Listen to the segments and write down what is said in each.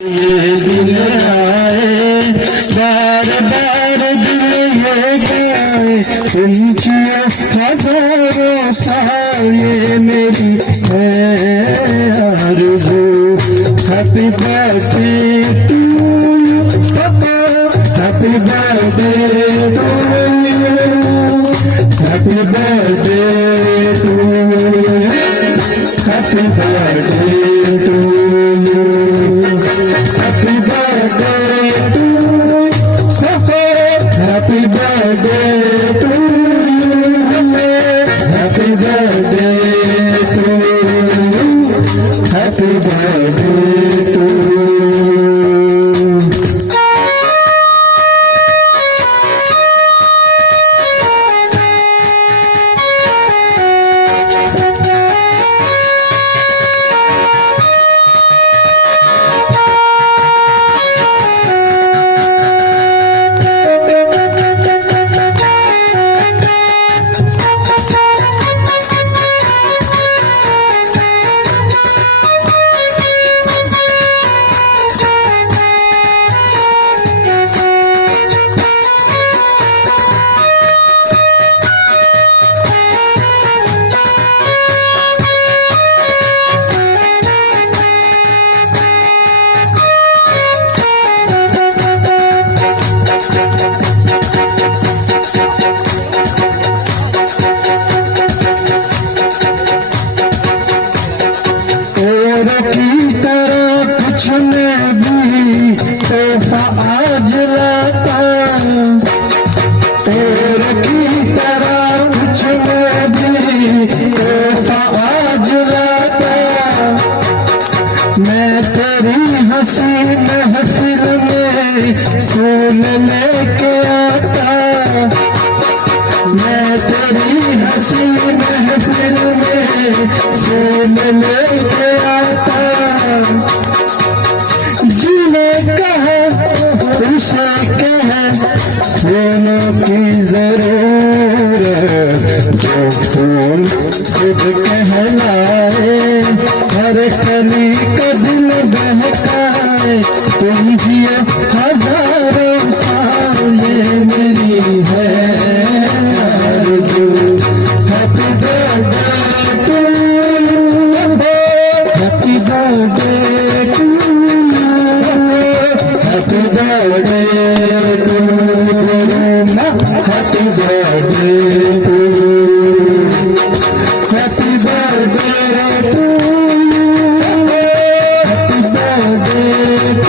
ये दिन आए बार बार दिल ये गाए ऊंचियों हजारों साल ये मेरी है आरज़ू। हैप्पी बर्थडे टू यू पापा, happy birthday to you, happy birthday to you, happy birthday to you. Happy birthday to you, happy birthday to you, happy birthday to you, happy birthday to you. कुछ में भी तोहफा आज लाता, और की तरह कुछ में भी तोहफा आज लाता। मैं तेरी हंसी महफिल में फूल लेके आता, मैं तेरी हंसी महफिल में फूल लेके आता। जीने कहे उसे कहे फूलों की जरूरत, जो फूल खुद कहलाए हर कली का दिल बहकाए। तुम जियो हजारों साल ये मेरी है आरज़ू। Happy birthday to you, happy birthday to you, happy birthday to you, happy birthday to you, happy birthday to you, happy birthday to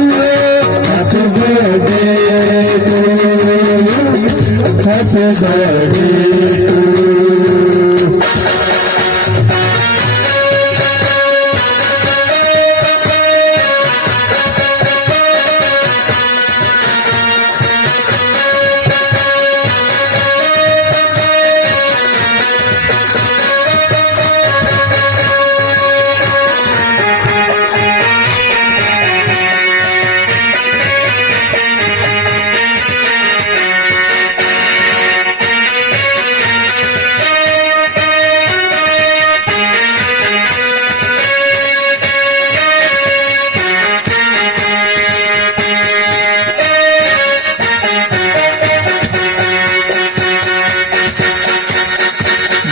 you, happy birthday to you, happy birthday to you.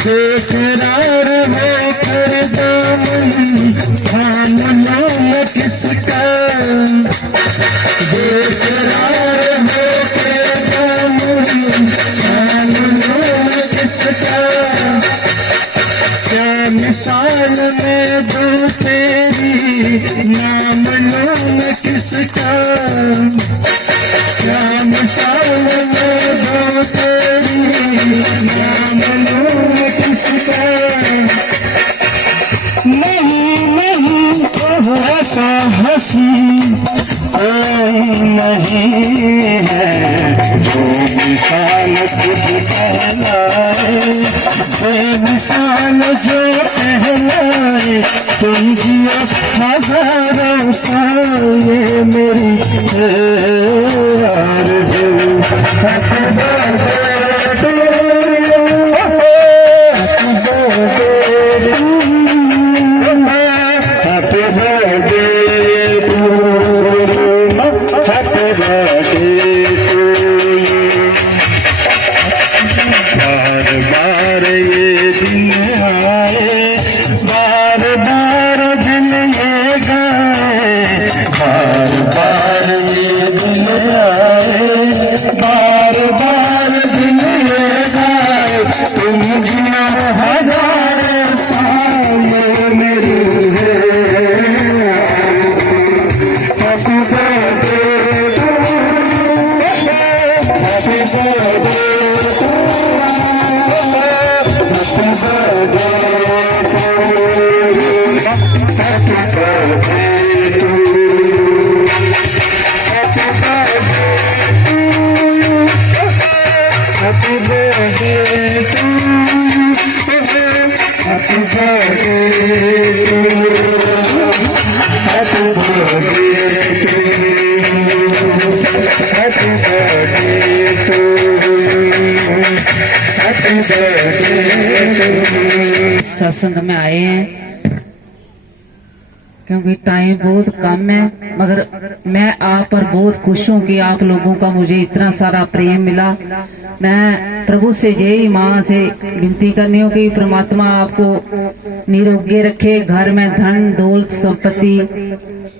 बेकरार होकर दामन थाम लो मैं किसका, बेकरार होकर दामन थाम लो मैं किसका। क्या मिसाल में दूं तेरी नाम लो मैं किसका, क्या मिसाल में दूं तेरी नाम लो मैं किसका। नहीं नहीं ऐसा हंसी कोई नहीं है, जो मिसाल खुद कहलाए, बेमिसाल जो कहलाए। तुम जियो हजारों साल ये मेरी है आरज़ू। Happy birthday to you, happy birthday to you, happy birthday सत्संग में आए हैं क्योंकि टाइम बहुत कम है, मगर मैं आप पर बहुत खुश हूँ कि आप लोगों का मुझे इतना सारा प्रेम मिला। मैं प्रभु से यही माँ से विनती करनी हूँ कि परमात्मा आपको निरोगी रखे, घर में धन दौलत संपत्ति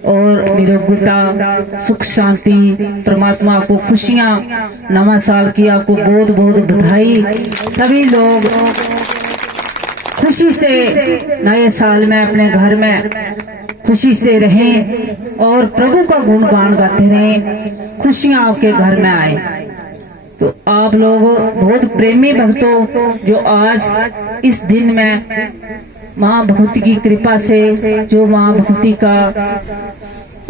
और निरोगता सुख शांति, परमात्मा आपको खुशियाँ, नवा साल की आपको बहुत बहुत बधाई। सभी लोग खुशी से नए साल में अपने घर में खुशी से रहें और प्रभु का गुणगान गाते रहें, खुशियां आपके घर में आए। तो आप लोग बहुत प्रेमी भक्तों जो आज इस दिन में माँ भगवती की कृपा से, जो माँ भगवती का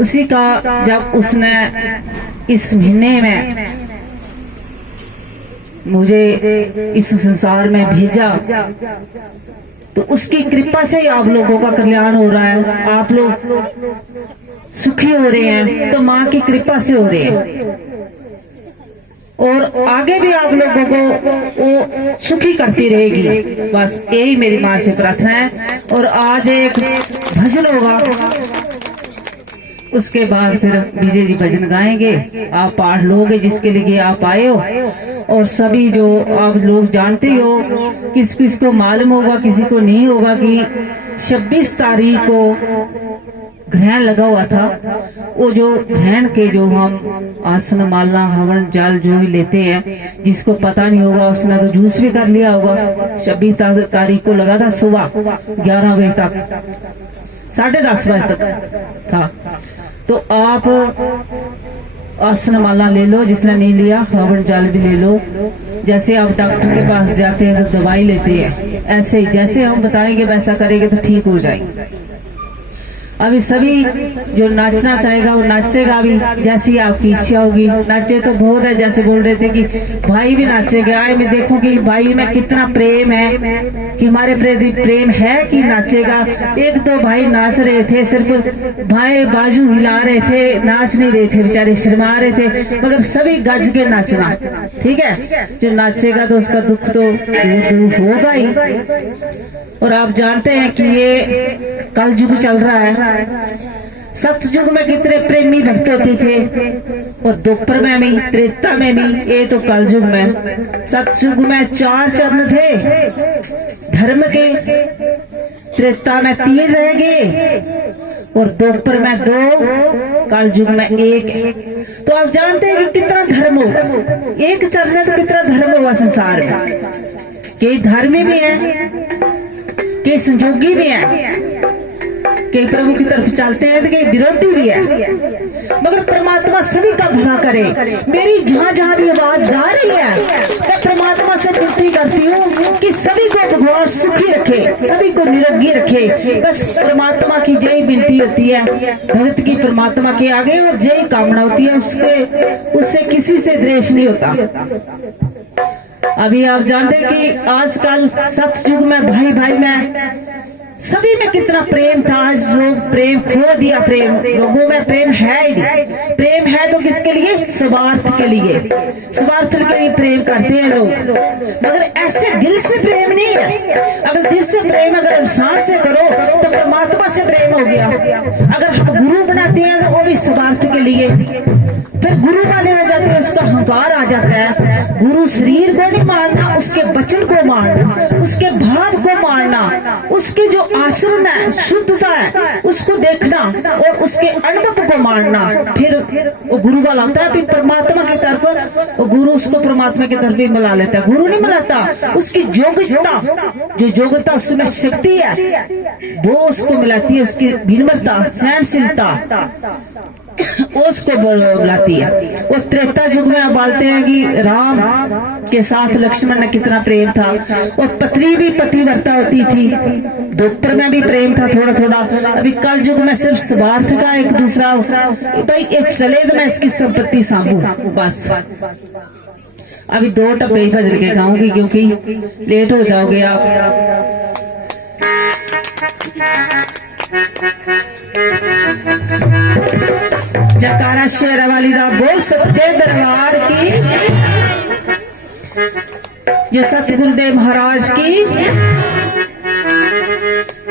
उसी का जब उसने इस महीने में मुझे इस संसार में भेजा तो उसकी कृपा से ही आप लोगों का कल्याण हो रहा है, आप लोग सुखी हो रहे हैं तो माँ की कृपा से हो रहे हैं और आगे भी आप लोगों को वो सुखी करती रहेगी। बस यही मेरी माँ से प्रार्थना है। और आज एक भजन होगा, उसके बाद फिर विजय जी भजन गाएंगे, आप पाठ लोगे जिसके लिए आप आए हो। और सभी जो आप लोग जानते हो, किस किस को मालूम होगा किसी को नहीं होगा कि 26 तारीख को ग्रहण लगा हुआ था। वो जो ग्रहण के जो हम आसन माला हवन जल जो भी लेते हैं, जिसको पता नहीं होगा उसने तो जूस भी कर लिया होगा। 26 तारीख को लगा था सुबह 11 बजे तक, 10:30 बजे तक था। तो आप आसन माला ले लो, जिसने नहीं लिया हवन जल भी ले लो। जैसे आप डॉक्टर के पास जाते हैं तो दवाई लेते हैं, ऐसे ही जैसे हम बताएंगे वैसा करेंगे तो ठीक हो जाएंगे। अभी सभी जो नाचना चाहेगा वो नाचेगा भी, जैसी आपकी इच्छा होगी। नाचे तो बहुत है, जैसे बोल रहे थे कि भाई भी नाचेगा। आए मैं देखूं कि भाई में कितना प्रेम है, कि हमारे प्रति प्रेम है कि नाचेगा। एक दो भाई नाच रहे थे, सिर्फ भाई बाजू हिला रहे थे, नाच नहीं रहे थे, बेचारे शर्मा रहे थे, मगर सभी गज के नाचना। ठीक है, जो नाचेगा तो उसका दुख तो दूर होगा ही। और आप जानते हैं कि ये कलयुग चल रहा है। सतयुग में कितने प्रेमी भक्त होते थे, और द्वापर में भी, त्रेता में भी, ये तो कलयुग में। सतयुग में 4 चरण थे धर्म के, त्रेता में 3 रह गए और द्वापर में 2, कलयुग में 1 है। तो आप जानते हैं कि कितना धर्म होगा, एक चरण है तो कितना धर्म होगा संसार में। कई धर्मी भी है, कई संजोगी भी है, कई प्रभु की तरफ चलते हैं तो कई विरोधी भी है, मगर परमात्मा सभी का भला करे। मेरी जहाँ जहाँ भी आवाज जा रही है, मैं परमात्मा से विनती करती हूँ कि सभी को भगवान सुखी रखे, सभी को निरोगी रखे। बस परमात्मा की जय विनती होती है भक्त की परमात्मा के आगे, और जय कामना होती है, उससे किसी से द्वेष नहीं होता। अभी आप जानते हैं कि आजकल सतयुग में भाई भाई में सभी में कितना प्रेम था, आज लोग प्रेम खो दिया। प्रेम लोगों में प्रेम है ही नहीं। प्रेम है तो किसके लिए? स्वार्थ के लिए, स्वार्थ के लिए प्रेम करते हैं लोग, मगर ऐसे दिल से प्रेम नहीं है। अगर दिल से प्रेम अगर इंसान से करो तो परमात्मा से प्रेम हो गया। अगर हम गुरु बनाते हैं तो वो भी स्वार्थ के लिए, फिर गुरु वाले हो जाते हैं, उसका अहंकार आ जाता है। गुरु शरीर को नहीं मानना, उसके वचन को मानना, उसके भाव को मानना, उसके जो आचरण है, शुद्धता है, उसको देखना और उसके अनुभव को मानना, फिर वो गुरु वाला होता है। फिर परमात्मा की तरफ वो गुरु उसको परमात्मा की तरफ भी मिला लेता है। गुरु नहीं मिलाता, उसकी योग्यता, जो योग्यता उसमें शक्ति है वो उसको मिलाती है, उसकी विनम्रता, सहनशीलता, उसको बुलाती है। वो त्रेता युग में बोलते हैं कि राम के साथ लक्ष्मण ने कितना प्रेम था, और पत्नी भी पतिव्रता होती थी, द्रौपदी में भी प्रेम था थोड़ा थोड़ा। अभी कल युग में सिर्फ स्वार्थ का एक दूसरा, भाई एक चले तो मैं इसकी संपत्ति सांभू बस। अभी 2 टप्पे ही फजर के गाऊंगी क्योंकि लेट हो जाओगे आप। जकारा शेरा वाली दा बोल सच्चे दरबार की, ये सतगुरुदेव महाराज की।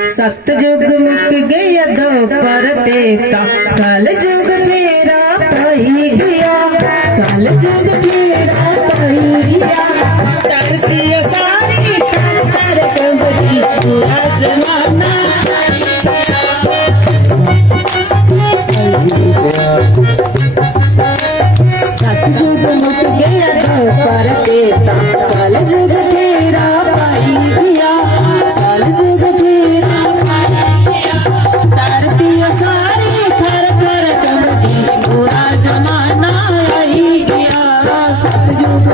सतयुग मुक गया दोपहर तेता, कल युग फेरा पाई गया, कल युग फेरा पाई गया। तरती सारी तर तर कंबदी पूरा जमाना, सतयुग मुक गया दोपहर तेता, कल युग फेरा पाई गया, कल युग फेरा तरती सारी थर थर कंबदी पूरा जमाना आई गया। सतयुग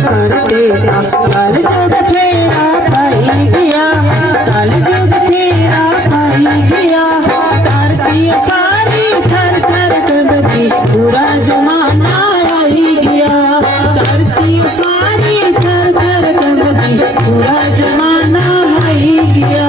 पर तेरा, कल युग फेरा पाई गया, कल युग फेरा पाई गया। तरती सारी थर थर कंबदी पूरा जमाना आई गया, तरती सारी थर थर कंबदी पूरा जमाना आई गया।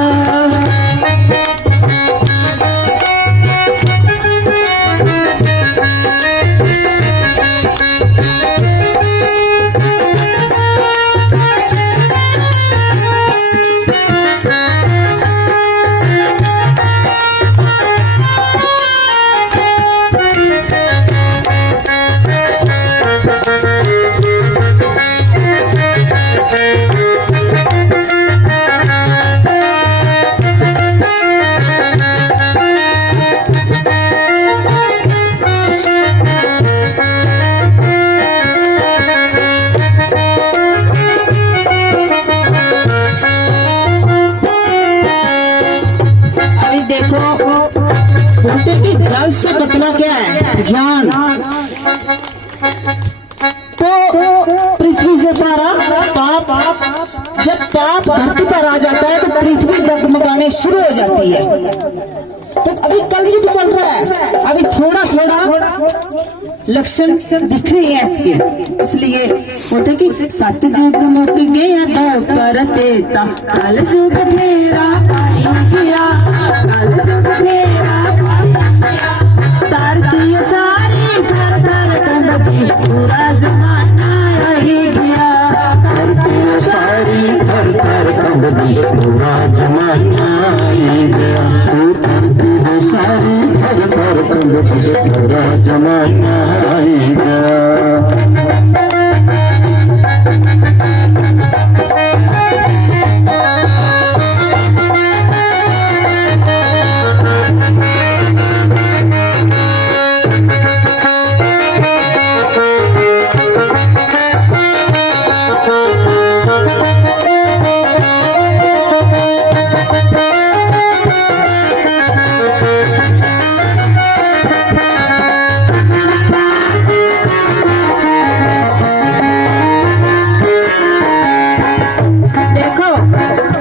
बोलते कि जल से कतना क्या है, ज्ञान। तो पृथ्वी से तारा पाप, जब पाप धरती पर आ जाता है तो पृथ्वी डगमगाने शुरू हो जाती है। तो अभी कलयुग चल रहा है, अभी थोड़ा थोड़ा लक्षण दिख रही है इसके, इसलिए बोलते कि सतयुग मुक गया दोपहर तेता, कल युग फेरा पाई गया, कल युग फेरा तरती सारी थर थर कंबदी पूरा जमाना आई गया, तरती सारी थर थर कंबदी पूरा जमाना आई गया, तरती सारी थर थर कंबदी पूरा जमाना आई गया।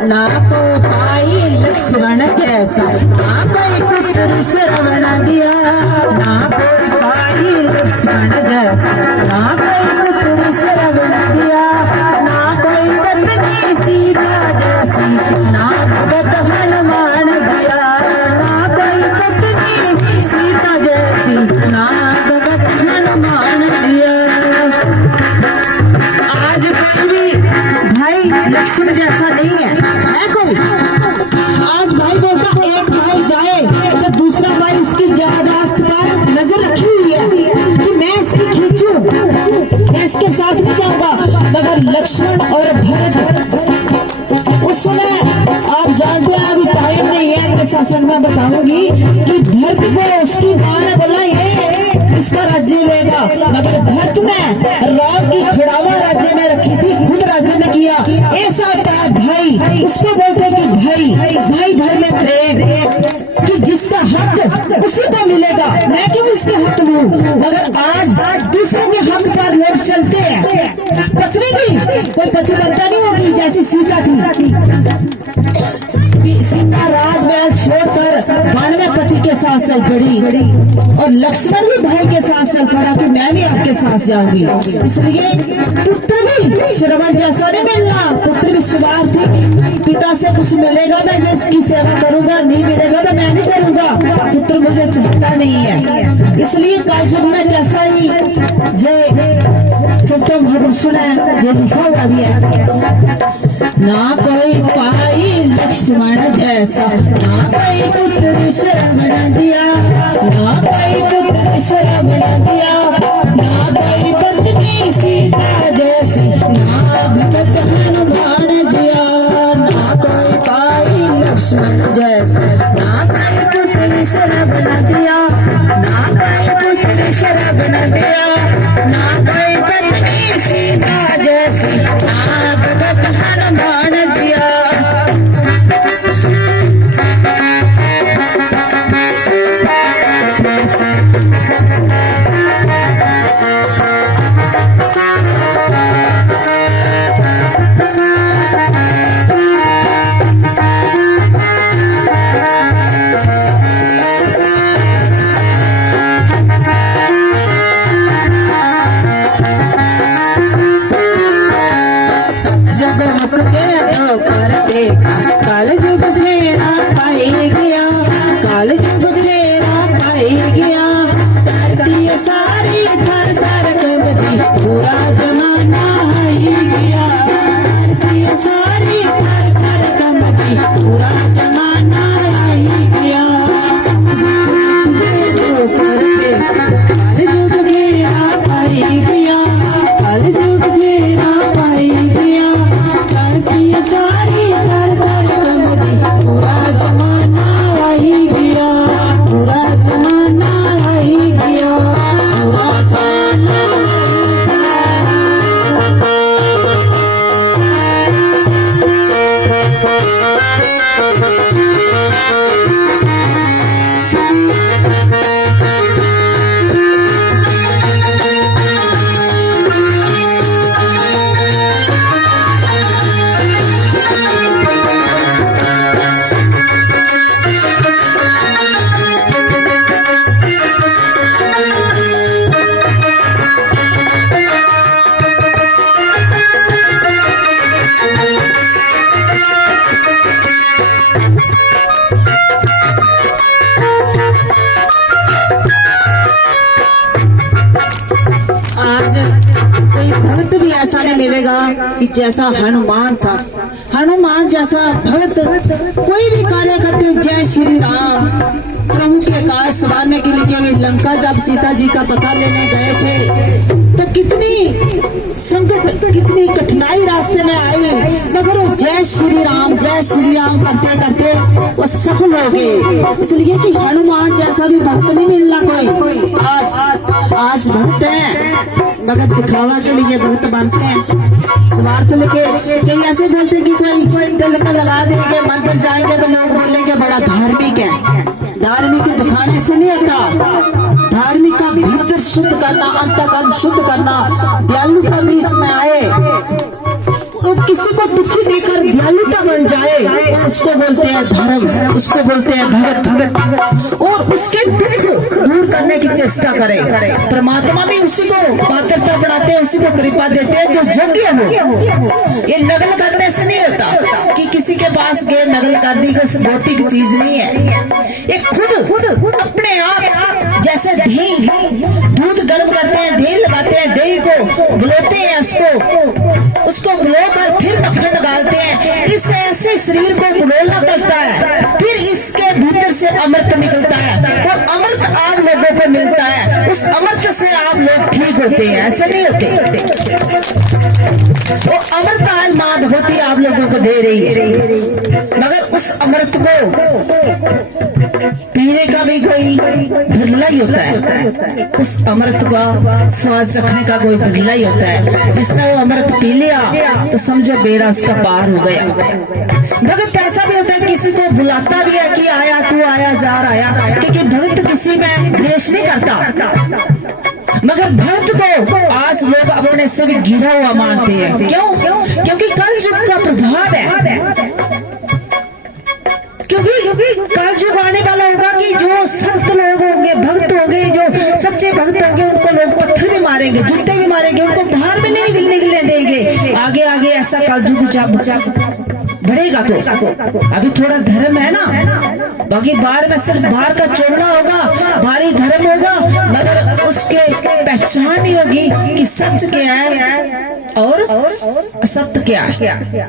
ना तो पाई लक्ष्मण जैसा, ना कोई पुत्र श्रवण दिया, ना कोई पाई लक्ष्मण जैसा, ना कोई पुत्र श्रवण दिया, ना कोई पत्नी सीता जैसी, ना भगत हनुमान दिया, ना कोई पत्नी सीता जैसी, ना भगत हनुमान दिया। आज भी भाई लक्ष्मण जैसा नहीं है कोई। आज भाई बोलता एक भाई जाए तो दूसरा भाई उसकी यादाश्त पर नजर रखी हुई है कि मैं इसकी खींचूं, मैं इसके साथ नहीं जाऊंगा। मगर लक्ष्मण और भरत उस समय आप जानते हैं, अभी टाइम नहीं है, अगले सत्संग में बताऊंगी कि भरत को उसकी मां ने बोला ये इसका राज्य लेगा, मगर भरत ने राम की खुड़ावा राज्य में रखी थी, खुद राज्य में किया। ऐसा होता है भाई, उसको बोलते हैं कि भाई भाई में प्रेम, कि जिसका हक उसी को मिलेगा, मैं क्यों इसके हक लूं। मगर आज दूसरे के हक पर लोग चलते हैं। पत्नी भी कोई पतिव्रता नहीं होगी, जैसी सीता थी। सीता राजमहल छोड़कर 92 पति के साथ चल पड़ी, और लक्ष्मण भी भाई के साथ चल पड़ा कि मैं भी आपके साथ जाऊंगी। इसलिए पुत्र भी श्रवण जैसा नहीं मिलना, पुत्र भी स्वार्थी, पिता से कुछ मिलेगा मैं जिसकी सेवा करूंगा, नहीं मिलेगा तो मैं नहीं करूंगा, पुत्र मुझे चाहता नहीं है। इसलिए कलयुग में कैसा ही जो सत्य महापुरुषों ने जो लिखा हुआ भी है, ना कोई पाई लक्ष्मण जैसा, ना कोई पुत्र श्रवण दिया, ना कोई पुत्र श्रवण दिया, ना कोई पत्नी सीता जैसी, ना भगत हनुमान जिया। ना कोई पाई लक्ष्मण जैसा, ना कोई पुत्र श्रवण दिया, ना कोई पुत्र श्रवण दिया, ना कोई पत्नी सीता जैसी, ना भगत हनुमान जिया। काल जुग फेरा पाई गया, काल जुग फेरा पाई गया, धरती सारी थर थर कंबती, पूरा जमाना आई गया, धरती सारी थर थर कंबती, पूरा जमाना आई गया। समझ दो करके काल जुग फेरा पाई गया, काल जुग फेरा पाई गया, धरती सारी थर थर कंबती, पूरा जमाना आई गया, पूरा जमाना आई गया, पूरा जमाना मिलेगा कि जैसा हनुमान था, हनुमान जैसा भक्त कोई भी कार्य करते। जय श्री राम प्रभु के काज संवारने के लिए लंका जब सीता जी का पता लेने गए थे तो कितनी संकट, कितनी कठिनाई रास्ते में आई, मगर वो जय श्री राम करते करते वो सफल हो गए। इसलिए कि हनुमान जैसा भी भक्त नहीं मिलना कोई। आज भक्त है मगर दिखावा के लिए भक्त बनते हैं, स्वार्थ लेके। कई ऐसे बोलते हैं कि कोई तिलक लगा देंगे, मंदिर जाएंगे तो लोग बोलेंगे बड़ा धार्मिक है। धार्मिक दिखाने से नहीं होता, धार्मिक का भीतर शुद्ध करना, अंतःकरण शुद्ध करना, दयालुता बीच में आए, तो किसी को दुखी देकर दयालुता बन जाए, उसको बोलते हैं धर्म, उसको बोलते हैं भक्त। और उसके दुख दूर करने की चेष्टा करे। परमात्मा भी उसी को पात्रता बनाते हैं, उसी को कृपा देते हैं जो योग्य हो। ये नकल करने से नहीं होता कि किसी के पास गए नकल कर दी, कोई भौतिक चीज नहीं है। ये खुद अपने आप जैसे दही दूध गर्म करते हैं, दही लगाते हैं, दही को गलोते हैं, उसको गलो कर फिर मक्खन निकालते हैं। इस ऐसे शरीर को गलोना पड़ता है, फिर इसके भीतर से अमृत निकलता है, और अमृत आप लोगों को मिलता है। उस अमृत से आप लोग ठीक होते हैं, ऐसे नहीं होते। वो अमृत आज माँ भगवती आप लोगों को दे रही है, मगर उस अमृत को पीने का भी कोई बिरला ही होता है, उस अमृत का स्वाद चखने का कोई बिरला ही होता है। जिसने वो अमृत पी लिया तो समझो बेड़ा उसका पार हो गया। भगत ऐसा भी होता है, किसी को बुलाता भी है कि आया तू आया जार आया, क्योंकि भक्त किसी में द्वेष नहीं करता। मगर भक्त को आज लोग अपने से भी गिरा हुआ मानते हैं। क्यों? क्योंकि कल युग का प्रभाव है। क्योंकि कल युग आने वाला होगा कि जो संत लोग होंगे, भक्त होंगे, जो सच्चे भक्त होंगे, उनको लोग पत्थर भी मारेंगे, जूते भी मारेंगे, उनको बाहर भी नहीं निकलने देंगे। आगे आगे ऐसा कल युग जब बढ़ेगा तो अभी थोड़ा धर्म है ना, बाकी बाहर में सिर्फ बाहर का चोरना होगा, बाहरी धर्म होगा, मगर उसके पहचान नहीं होगी कि सच क्या है और असत्य क्या है।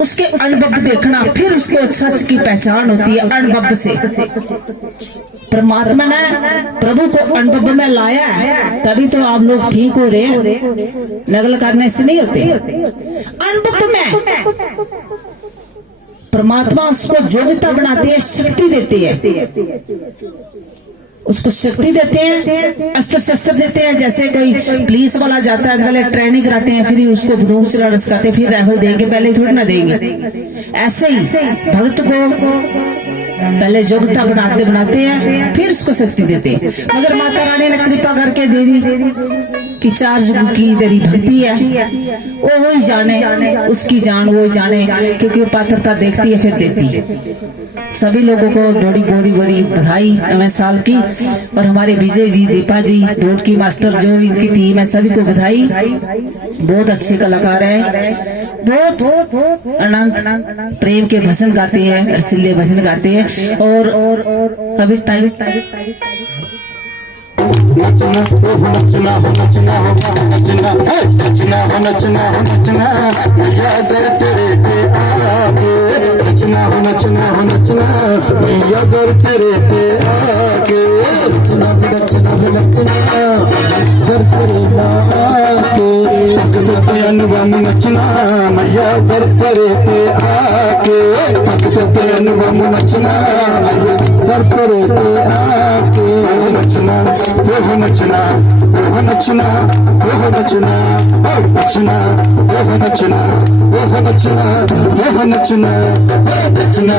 उसके अनुभव देखना, फिर उसको सच की पहचान होती है अनुभव से। परमात्मा ने प्रभु को अनुभव में लाया है, तभी तो आप लोग ठीक हो रहे हैं, नकल करने से नहीं होते। अनुभव में परमात्मा उसको योग्यता बनाते हैं, शक्ति देते हैं, उसको शक्ति देते हैं, अस्त्र शस्त्र देते हैं। जैसे कोई पुलिस वाला जाता है, पहले ट्रेनिंग कराते हैं, फिर उसको बंदूक चलाना सिखाते हैं, फिर राइफल देंगे, पहले थोड़ी ना देंगे। ऐसे ही भक्त को पहले योग्यता बनाते बनाते हैं, फिर उसको शक्ति देते हैं। मगर माता रानी ने कृपा करके दे दी कि 4 युग की तेरी भक्ति है, वो ही जाने, उसकी जान वो ही जाने, क्योंकि वो पात्रता देखती है फिर देती है। सभी लोगों को बड़ी बड़ी बड़ी बधाई नवे साल की, और हमारे विजय जी, दीपा जी, ढोलकी मास्टर, जो भी इनकी टीम है, सभी को बधाई। बहुत अच्छे कलाकार हैं, बहुत अनंत प्रेम के भजन गाते हैं, रसीले भजन गाते हैं। और अभी टाइम नचना हो नचना हो नचना हो नचना नचना हो नचना हो नचना याद तेरे पे आके, नचना हो नचना हो नचना याद तेरे पे आके, नचना हो नचना हो नचना दर तेरे आके, भक्त पे अनुपम नचना मैया दर तेरे पे आके, भक्त पे अनुपम नचना दर तेरे पे आके, नचना ओह नचना ओह नचना ओह नचना ओह नचना ओह नचना ओह नचना ओह नचना नचना